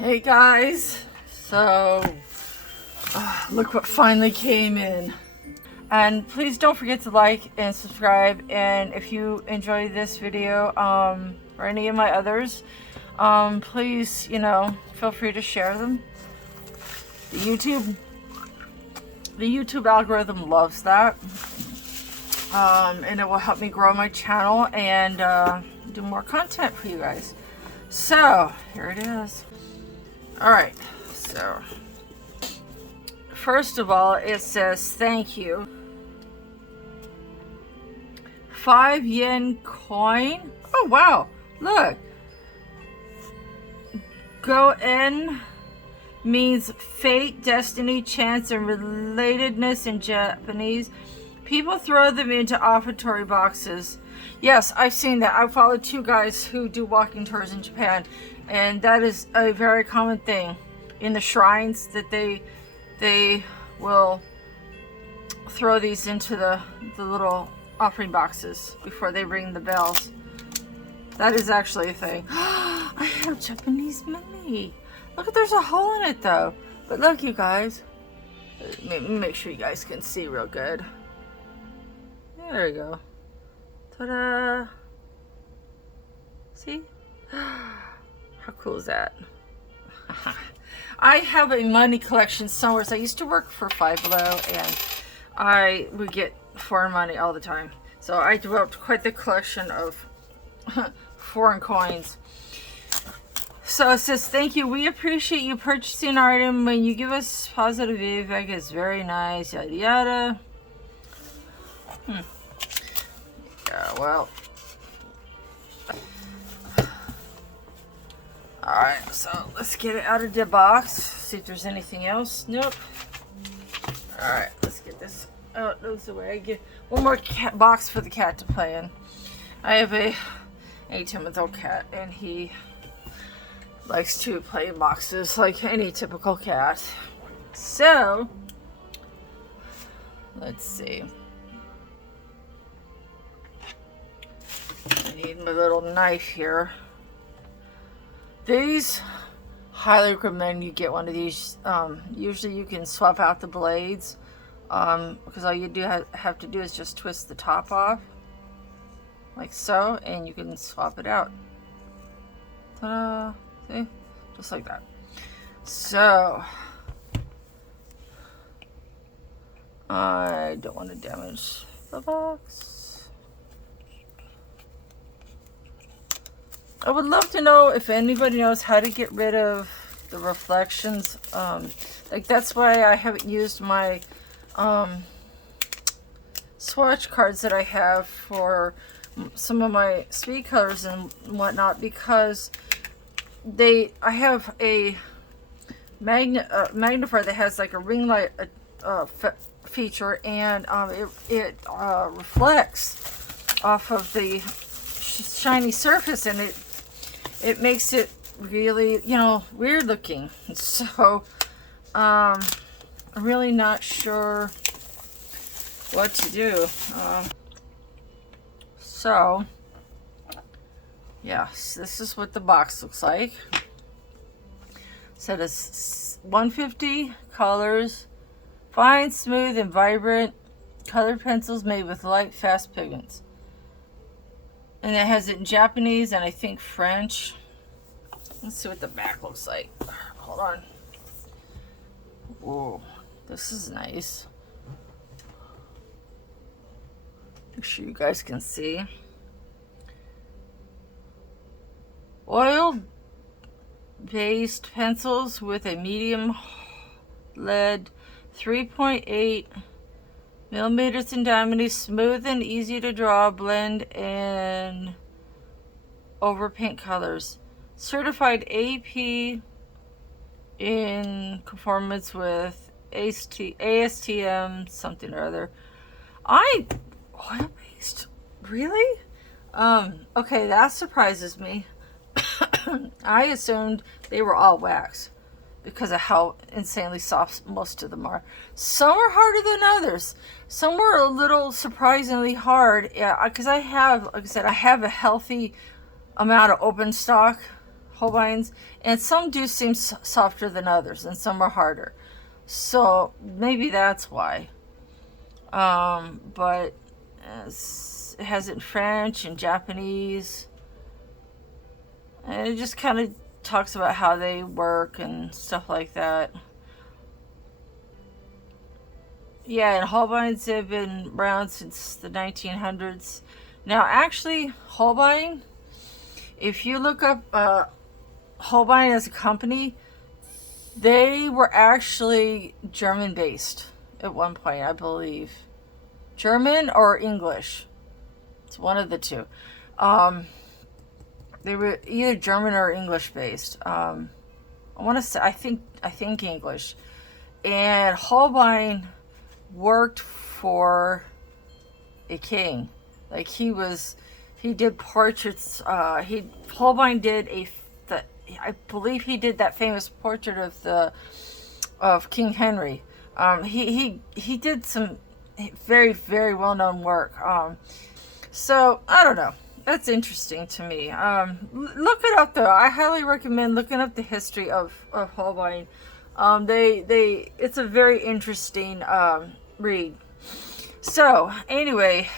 Hey guys, so look what finally came in. And please don't forget to like and subscribe, and if you enjoy this video or any of my others, please, feel free to share them. The YouTube algorithm loves that, and it will help me grow my channel and do more content for you guys. So here it is. All right, so first of all, it says thank you. 5 yen coin. Oh wow, look. Go in means fate, destiny, chance, and relatedness in Japanese. People throw them into offertory boxes. Yes, I've seen that. I follow 2 guys who do walking tours in Japan, and that is a very common thing in the shrines, that they will throw these into the little offering boxes before they ring the bells. That is actually a thing. I have Japanese money. Look, there's a hole in it though. But look, you guys. Make sure you guys can see real good. There we go. Ta-da! See? How cool is that? I have a money collection somewhere. So I used to work for Five Below, and I would get foreign money all the time. So I developed quite the collection of foreign coins. So it says, thank you. We appreciate you purchasing our item. When you give us positive feedback, it's very nice. Yada yada. Yeah, well. Alright, so let's get it out of the box. See if there's anything else. Nope. Alright, let's get this out of the way. I get one more box for the cat to play in. I have a 18-month-old cat, and he likes to play in boxes like any typical cat. So, let's see. I need my little knife here. These, highly recommend you get one of these. Usually you can swap out the blades, because all you do have to do is just twist the top off, like so, and you can swap it out. Ta-da! See? Just like that. So, I don't want to damage the box. I would love to know if anybody knows how to get rid of the reflections. Like, that's why I haven't used my swatch cards that I have for some of my speed colors and whatnot, because I have a magnifier that has like a ring light feature, and it reflects off of the shiny surface, and it makes it really, weird looking. So I'm really not sure what to do. So yes, this is what the box looks like. So it's 150 colors, fine, smooth, and vibrant colored pencils made with light, fast pigments. And it has it in Japanese and I think French. Let's see what the back looks like. Hold on. Whoa, this is nice. Make sure you guys can see. Oil-based pencils with a medium lead, 3.8 millimeters in diameter, smooth and easy to draw, blend, and overpaint colors. Certified AP in conformance with ASTM something or other. Oil-based? Really? Okay, that surprises me. I assumed they were all wax because of how insanely soft most of them are. Some are harder than others. Some were a little surprisingly hard. Yeah, because I have, like I said, I have a healthy amount of open stock Holbeins, and some do seem softer than others, and some are harder. So maybe that's why. But it has it in French and Japanese, and it just kind of talks about how they work and stuff like that. Yeah, and Holbeins have been around since the 1900s. Now, actually, Holbein, if you look up Holbein as a company, they were actually German-based at one point, I believe. German or English. It's one of the two. They were either German or English-based. I want to say, I think English. And Holbein worked for a king. Like he did portraits. Holbein did I believe he did that famous portrait of King Henry. He did some very, very well-known work. So I don't know. That's interesting to me. Look it up though. I highly recommend looking up the history of Holbein. It's a very interesting read. So anyway,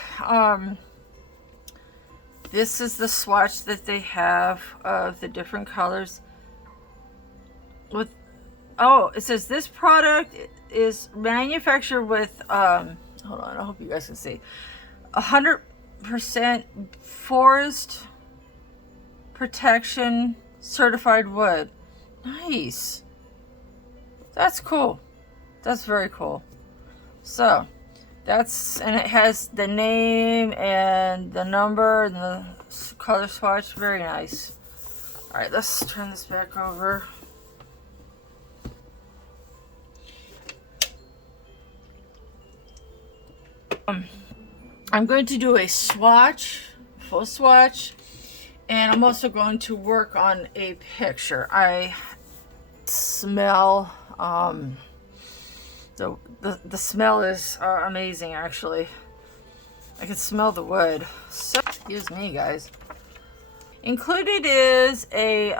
this is the swatch that they have of the different colors. It says this product is manufactured with hold on, I hope you guys can see, 100% forest protection certified wood. Nice. That's cool. That's very cool. So and it has the name and the number and the color swatch. Very nice. All right, let's turn this back over. I'm going to do a swatch, full swatch, and I'm also going to work on a picture. I smell the smell is amazing, actually. I can smell the wood. So, excuse me, guys. Included is a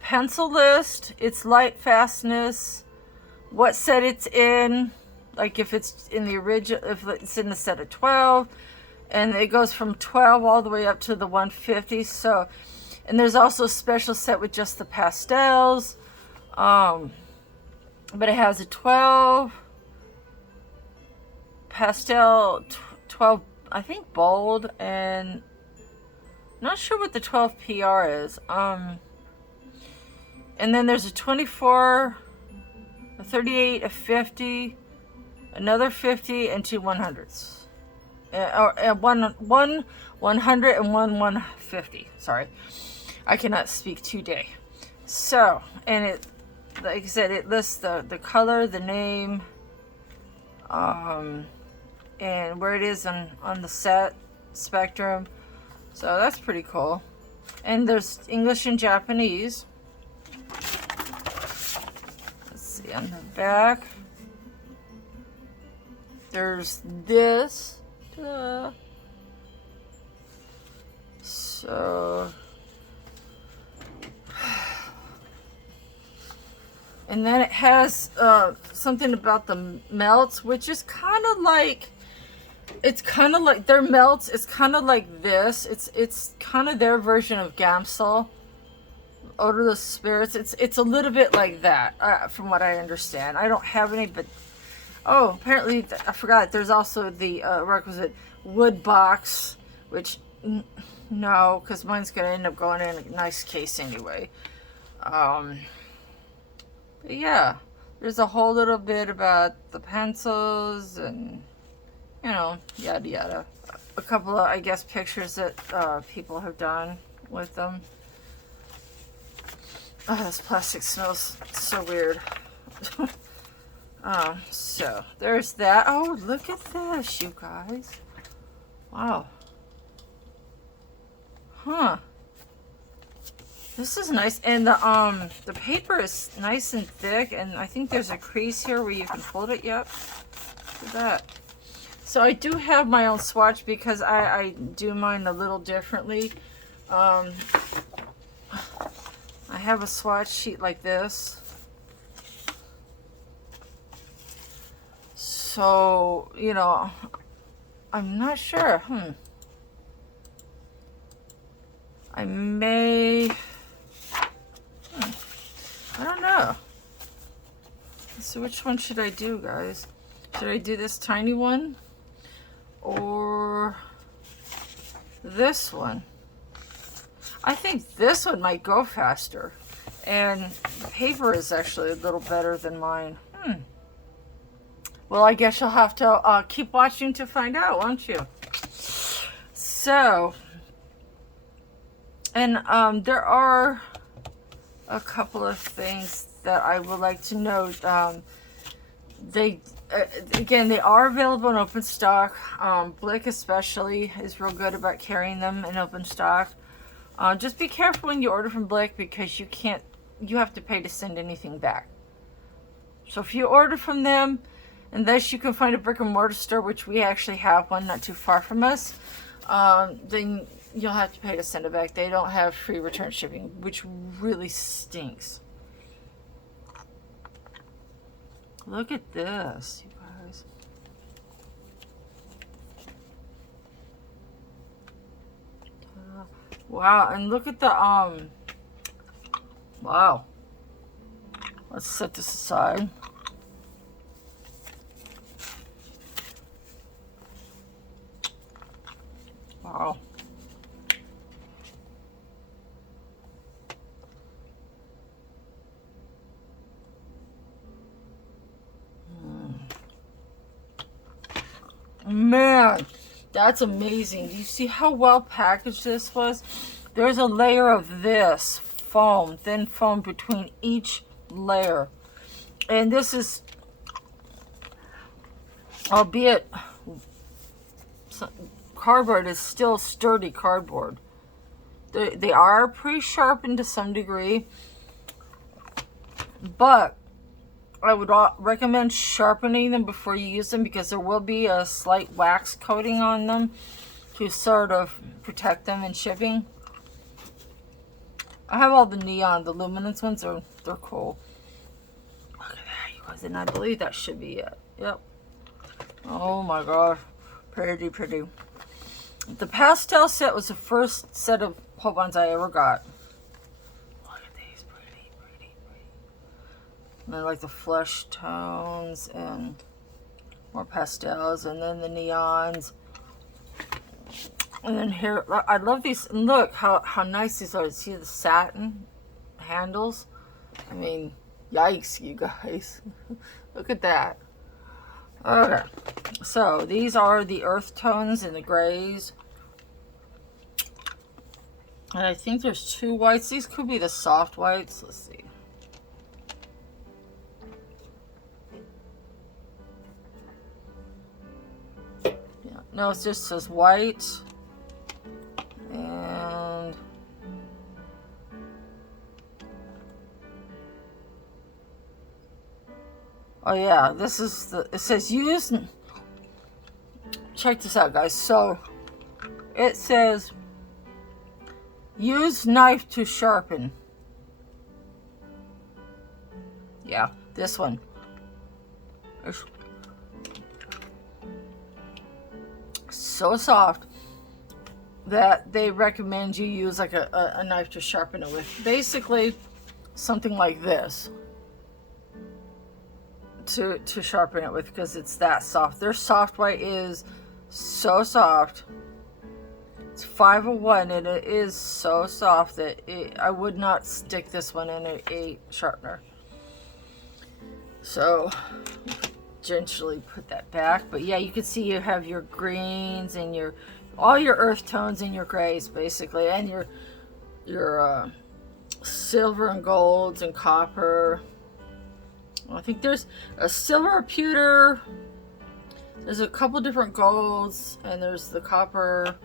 pencil list, its light fastness, what set it's in, like if it's in the original, if it's in the set of 12, and it goes from 12 all the way up to the 150. So, and there's also a special set with just the pastels, but it has a 12 pastel, 12 I think bold, and not sure what the 12 PR is. And then there's a 24, a 38, a 50, another 50, and two 100s. One 100 and one 150. Sorry, I cannot speak today. So, and it, like I said, it lists the color, the name, and where it is on the set spectrum. So that's pretty cool. And there's English and Japanese. Let's see on the back. There's this. So, and then it has something about the melts, which is kind of like, it's kind of like their melts. It's kind of like this. It's kind of their version of Gamsol, odorless spirits. It's a little bit like that, from what I understand. I don't have any, but oh, apparently I forgot. There's also the requisite wood box, which no, because mine's gonna end up going in a nice case anyway. But yeah, there's a whole little bit about the pencils and, you know, yada yada. A couple of, I guess, pictures that people have done with them. Oh, this plastic smells so weird. So there's that. Oh, look at this, you guys. Wow. Huh. This is nice, and the paper is nice and thick, and I think there's a crease here where you can fold it. Yep. Look at that. So I do have my own swatch because I do mine a little differently. I have a swatch sheet like this. So, you know, I'm not sure. I may... I don't know. So which one should I do, guys? Should I do this tiny one? Or this one? I think this one might go faster. And the paper is actually a little better than mine. Well, I guess you'll have to keep watching to find out, won't you? So, and there are a couple of things that I would like to note. Again, they are available in open stock. Blick especially is real good about carrying them in open stock. Just be careful when you order from Blick because you have to pay to send anything back. So if you order from them, unless you can find a brick and mortar store, which we actually have one not too far from us, then you'll have to pay to send it back. They don't have free return shipping, which really stinks. Look at this, you guys. Wow, and look at the, wow. Let's set this aside. Wow. Man, that's amazing. Do you see how well packaged this was? There's a layer of this foam, thin foam between each layer. And this is, albeit cardboard, is still sturdy cardboard. They are pre-sharpened to some degree, but I would recommend sharpening them before you use them because there will be a slight wax coating on them to sort of protect them in shipping. I have all the neon, the luminance ones, they're cool. Look at that, you guys, and I believe that should be it. Yep. Oh my god, pretty, pretty. The pastel set was the first set of Holbeins I ever got. And then like the flesh tones and more pastels, and then the neons. And then here, I love these. And look how nice these are. See the satin handles? I mean, yikes, you guys. Look at that. Okay, so these are the earth tones and the grays. And I think there's 2 whites. These could be the soft whites. Let's see. No, it just says white, and oh yeah, this is it says use, check this out, guys. So it says use knife to sharpen. Yeah, this one. So soft that they recommend you use like a knife to sharpen it with. Basically something like this to sharpen it with, because it's that soft. Their soft white is so soft. It's 501 and it is so soft that I would not stick this one in a sharpener. So gently put that back. But yeah, you can see you have your greens and all your earth tones and your grays basically, and your silver and golds and copper. I think there's a silver, a pewter, there's a couple different golds, and there's the copper.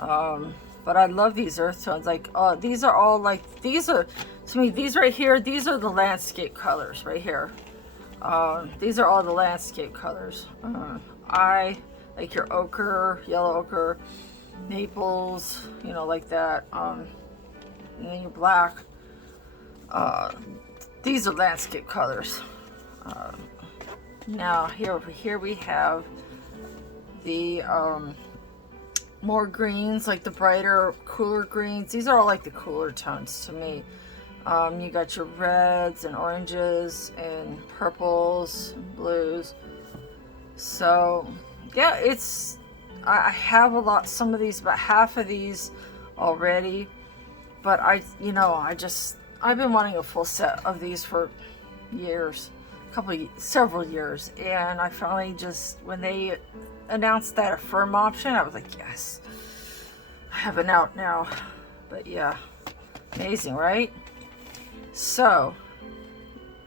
But I love these earth tones. Like these are all like, these are, to me, these right here, these are the landscape colors right here. These are all the landscape colors. I like your ochre, yellow ochre, maples, you know, like that. And then your black. These are landscape colors. Now here we have the more greens, like the brighter, cooler greens. These are all like the cooler tones to me. You got your reds and oranges and purples and blues. So yeah, I have a lot, some of these, about half of these already, but I've been wanting a full set of these for years, several years, and I finally just, when they announced that Affirm option, I was like, yes, I have it out now. But yeah, amazing, right? So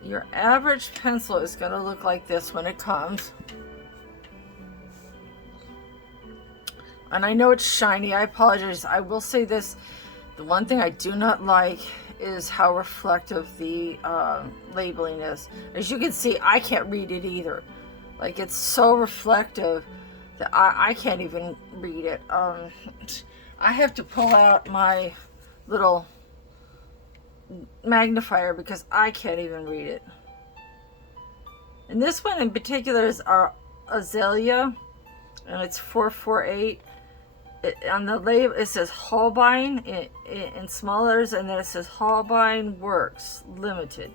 your average pencil is going to look like this when it comes. And I know it's shiny. I apologize. I will say this. The one thing I do not like is how reflective the labeling is. As you can see, I can't read it either. Like, it's so reflective that I can't even read it. I have to pull out my little magnifier because I can't even read it. And this one in particular is our Azalea, and it's 448. On the label it says Holbein in small letters, and then it says Holbein Works Limited.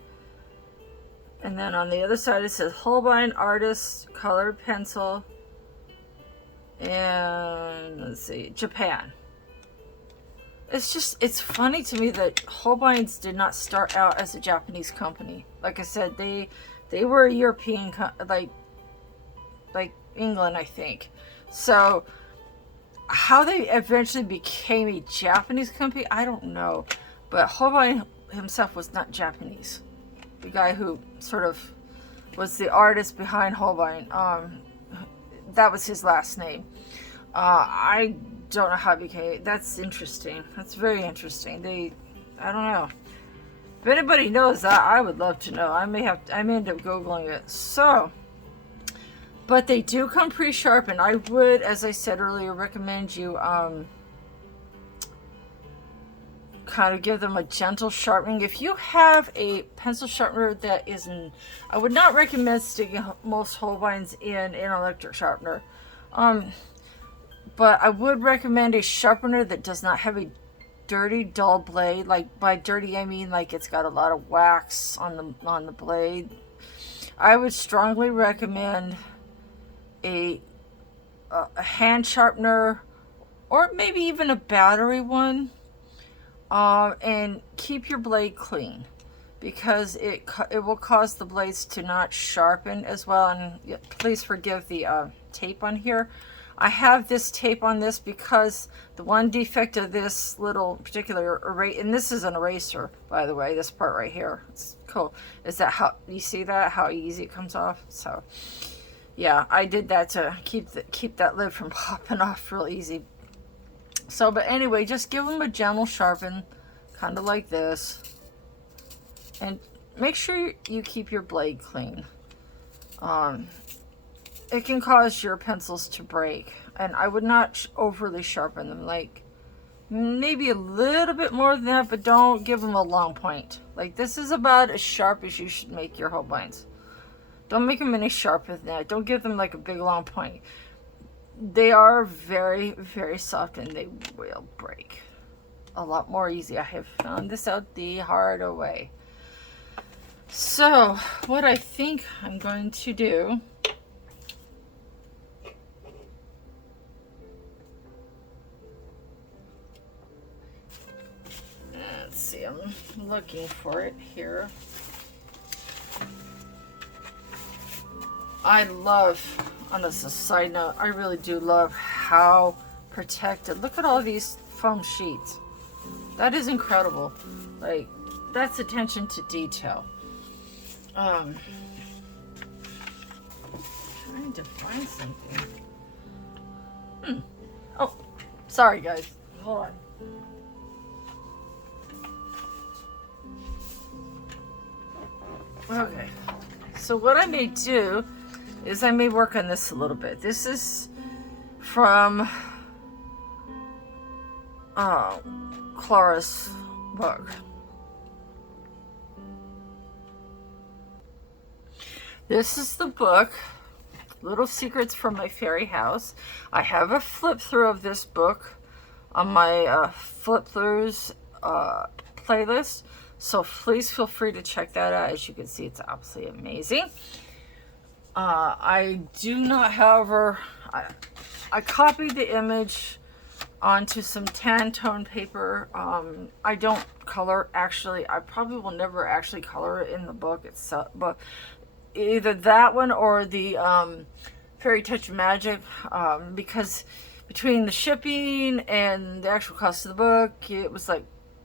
And then on the other side it says Holbein Artist Colored Pencil, and let's see, Japan. It's funny to me that Holbeins did not start out as a Japanese company. Like I said, they were a European, like England, I think. So how they eventually became a Japanese company, I don't know. But Holbein himself was not Japanese. The guy who sort of was the artist behind Holbein, that was his last name. I don't know how it became. That's interesting. That's very interesting. I don't know. If anybody knows that, I would love to know. I may end up Googling it. So, but they do come pre-sharpened. I would, as I said earlier, recommend you kind of give them a gentle sharpening. If you have a pencil sharpener that isn't, I would not recommend sticking most Holbeins in an electric sharpener. But I would recommend a sharpener that does not have a dirty, dull blade. Like, by dirty, I mean like it's got a lot of wax on the blade. I would strongly recommend a hand sharpener, or maybe even a battery one, and keep your blade clean, because it will cause the blades to not sharpen as well. And please forgive the tape on here. I have this tape on this because the one defect of this little particular eraser, and this is an eraser, by the way, this part right here, it's cool, is that how you see that, how easy it comes off. So yeah, I did that to keep that lid from popping off real easy. So, but anyway, just give them a gentle sharpen, kind of like this, and make sure you keep your blade clean. It can cause your pencils to break, and I would not overly sharpen them. Like, maybe a little bit more than that, but don't give them a long point. Like, this is about as sharp as you should make your Holbeins. Don't make them any sharper than that. Don't give them like a big long point. They are very, very soft, and they will break a lot more easy. I have found this out the hard way. So what I think I'm going to do, let's see, I'm looking for it here. I love, on a side note, I really do love how protected. Look at all these foam sheets. That is incredible. Like, that's attention to detail. Trying to find something. Oh, sorry guys. Hold on. Okay. So what I may do is I may work on this a little bit. This is from Clara's book. This is the book, Little Secrets from My Fairy House. I have a flip through of this book on my flip throughs playlist, so please feel free to check that out. As you can see, it's absolutely amazing. I do not, however, I copied the image onto some tan tone paper. I don't color, actually. I probably will never actually color it in the book itself, but either that one or the Fairy Touch Magic, because between the shipping and the actual cost of the book, it was like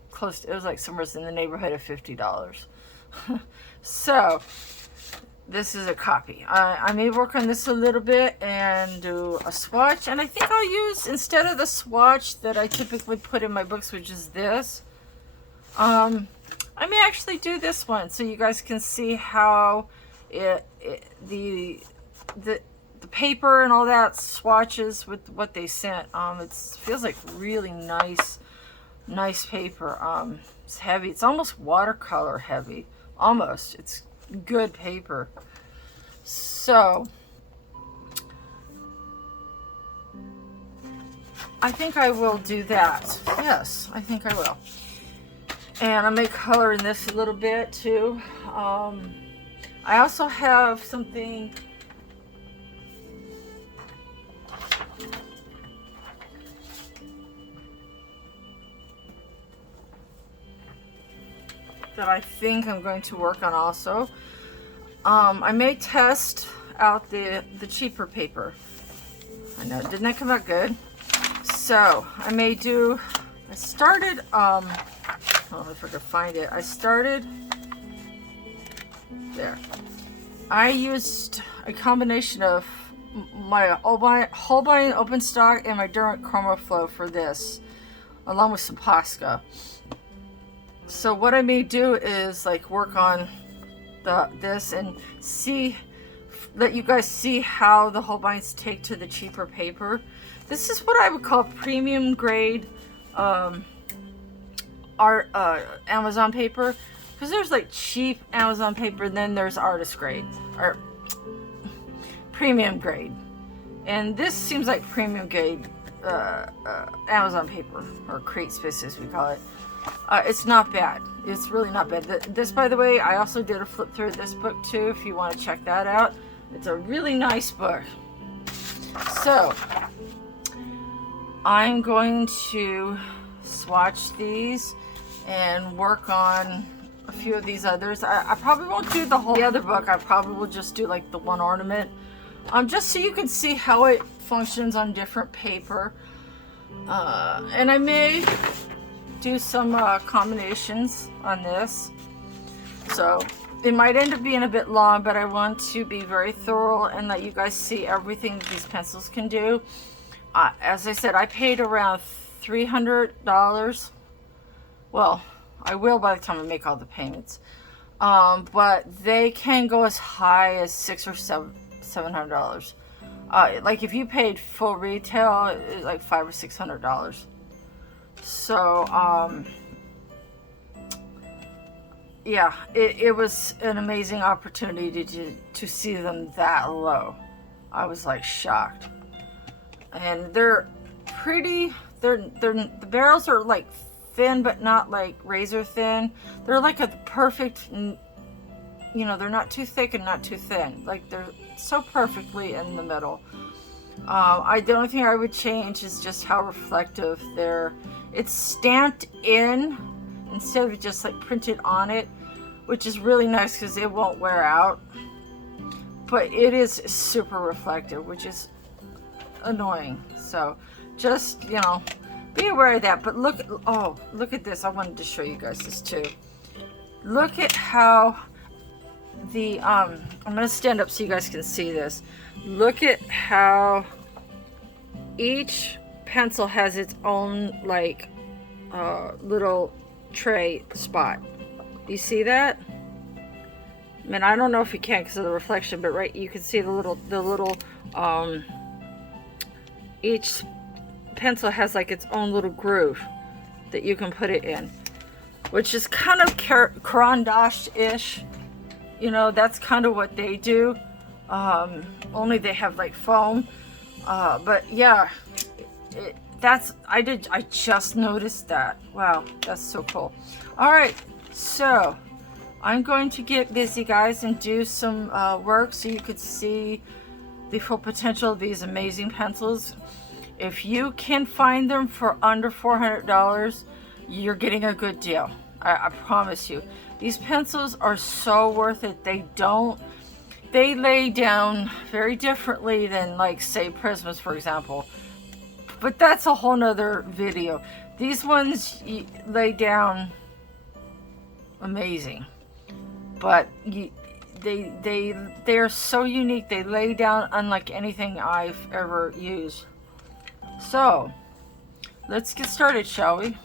close to, it was like somewhere in the neighborhood of $50. So this is a copy. I may work on this a little bit and do a swatch, and I think I'll use, instead of the swatch that I typically put in my books, which is this, I may actually do this one so you guys can see how the paper and all that swatches with what they sent. It feels like really nice paper. It's heavy. It's almost watercolor heavy. Almost. It's good paper. So I think I will do that. Yes, I think I will. And I may color in this a little bit too. I also have something that I think I'm going to work on also. I may test out the cheaper paper. I know, didn't that come out good? So I may do, I started, I don't know if I could find it. I started, there. I used a combination of my Holbein Open Stock and my Durant Chroma Flow for this, along with some Posca. So what I may do is like work on this and see, let you guys see how the Holbeins take to the cheaper paper. This is what I would call premium grade Amazon paper, because there's like cheap Amazon paper and then there's artist grade or premium grade, and this seems like premium grade Amazon paper, or crate space as we call it. It's not bad. It's really not bad. This, by the way, I also did a flip through this book too, if you want to check that out. It's a really nice book. So I'm going to swatch these and work on a few of these others. I probably won't do the whole other book. I probably will just do like the one ornament, just so you can see how it functions on different paper. And I may do some combinations on this, so it might end up being a bit long, but I want to be very thorough and let you guys see everything that these pencils can do. As I said, I paid around $300. Well, I will by the time I make all the payments, but they can go as high as $600 or $700. Like if you paid full retail, like $500 or $600. So yeah, it was an amazing opportunity to see them that low. I was like shocked. And they're pretty, the barrels are like thin, but not like razor thin. They're like a perfect, you know, they're not too thick and not too thin. Like they're so perfectly in the middle. The only thing I would change is just how reflective they're. It's stamped in instead of just like printed on it, which is really nice because it won't wear out. But it is super reflective, which is annoying. So just, you know, be aware of that. But look, oh, look at this. I wanted to show you guys this too. Look at how the, I'm going to stand up so you guys can see this. Look at how each pencil has its own like little tray spot. You see that? I mean, I don't know if you can because of the reflection, but right, you can see the little each pencil has like its own little groove that you can put it in, which is kind of Caran d'Ache-ish. You know, that's kind of what they do. Only they have like foam. But yeah, I just noticed that. Wow, that's so cool. All right, so I'm going to get busy, guys, and do some work so you could see the full potential of these amazing pencils. If you can find them for under $400, you're getting a good deal. I promise you. These pencils are so worth it. They lay down very differently than, like, say, Prismas, for example. But that's a whole nother video. These ones lay down amazing. But they're so unique. They lay down unlike anything I've ever used. So, let's get started, shall we?